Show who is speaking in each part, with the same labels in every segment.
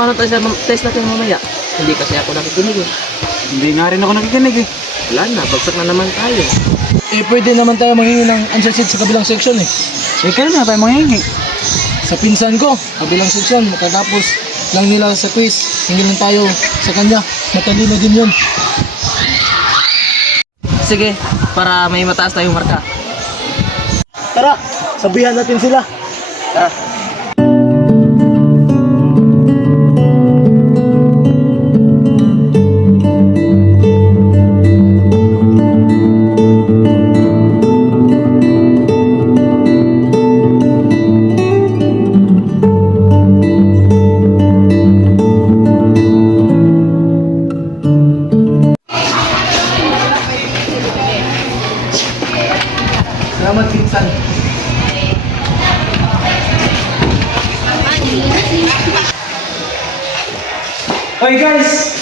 Speaker 1: paano tayo sa test natin mamaya? Hindi kasi ako nakikinig eh.
Speaker 2: Hindi nga rin ako nakikinig eh.
Speaker 1: Wala na, bagsak na naman tayo.
Speaker 3: Eh, pwede naman tayo manghingi ng answer sheet sa kabilang section eh.
Speaker 2: Eh, kailan na tayo manghingi?
Speaker 3: Sa pinsan ko, kabilang section, makatapos lang nila sa quiz, hingi lang tayo sa kanya. Matalino din yun.
Speaker 1: Sige, para may mataas tayong marka.
Speaker 3: Tara, sabihan natin sila.
Speaker 1: Tara.
Speaker 2: Oy guys!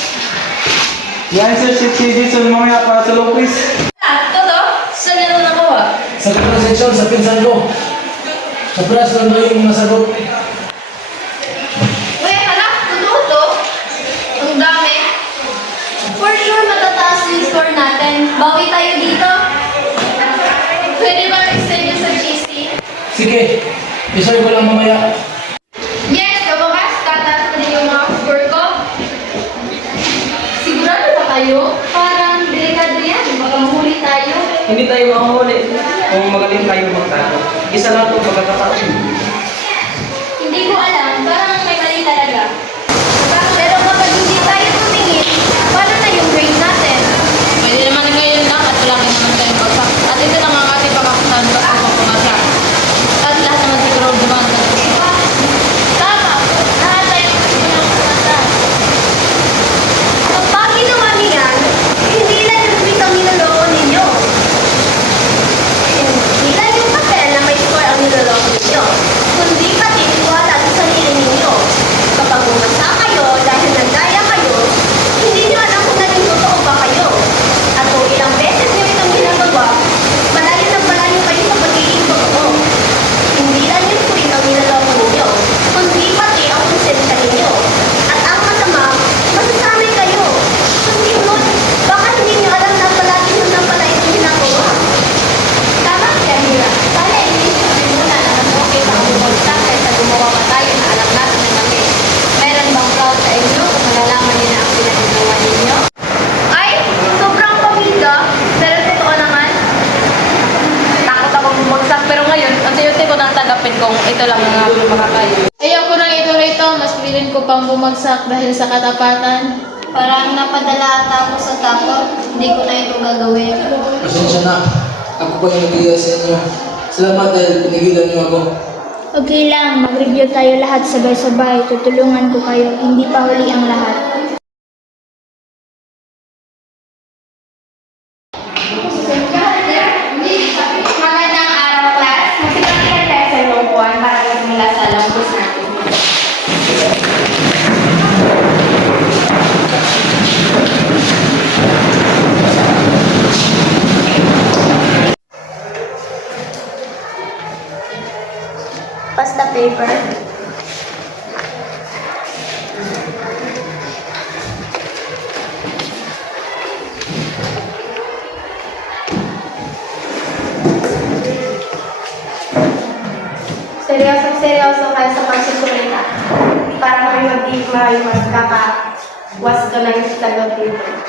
Speaker 2: I-answer sheet si Jason mamaya para sa low quiz.
Speaker 4: Ah, Toto, saan nyo nakuha?
Speaker 3: Sa kabilang section, sa pinsan ko. Sa brush lang ba yung nasagot?
Speaker 4: Uy, hala, totoo to. Ang dami. For sure, matataas yung score natin. Bawi tayo dito. Pwede ba extend sa GC?
Speaker 3: Sige, isay ko lang mamaya.
Speaker 4: Yes, kabukas, tataas na din yung mga score ko. Kayo? Parang delikado yan. Baka mahuli tayo.
Speaker 1: Hindi tayo makahuli kung magaling tayo magtago. Isa lang itong pagkakataon.
Speaker 4: Hindi ko alam. Parang may mali talaga. Pero kapag hindi tayo tumingin, paano na yung grade natin?
Speaker 5: Pwede naman ngayon lang at wala ka naman tayong bagsak. At ito lang ang ating pagkakutan ba ang pagpumasa. At lahat naman siguro dumaan sa
Speaker 4: Tama. Lahat tayo gusto ng pumasa. Kapag ginawa niyan, hindi lang yung quiz ang niloloko ninyo. Hindi lang yung papel na may score ang niloloko ninyo. Kundi pati tiwala sa sarili ninyo. Kapag bumasa kayo dahil nagdaya kayo, hindi nyo alam kung naging totoo ba kayo. At kung ilang beses nyo itong ginagawa, malayo na malayo kayo sa pagiging totoo. Hindi lang yung quiz ang niloloko ninyo, kundi pati ang konsensya ninyo. At ang masama, masasanay kayo. Kundi nun, baka hindi nyo alam na palagi nyo na pala itong ginagawa. Tama kaya Mira, sana inisip din muna na mas okay pa ang bumagsak kaysa gumawa pa tayo na alam natin na mali. Meron bang proud sa inyo kung malalaman niyo na ang pinagagawa ninyo? Ay, sobrang pamilya, pero totoo naman.
Speaker 5: Takot ako bumagsak. Pero ngayon, unti-unti ko nang tanggapin kung ito makakaya.
Speaker 6: Ayoko nang ituloy ito, mas pilin ko pang bumagsak dahil sa katapatan.
Speaker 4: Parang napadala ata ako sa takot, hindi ko na ito gagawin.
Speaker 3: Pasensya na. Ako pa yung nag sa inyo. Salamat dahil pinigilan niyo ako.
Speaker 6: Okay lang, mag-review tayo lahat sabay-sabay. Tutulungan ko kayo, hindi pa huli ang lahat.
Speaker 4: Paper. Seryoso, seryoso kayo sa pagsusulita. Para may mag may magkakawas ka ng sagot dito.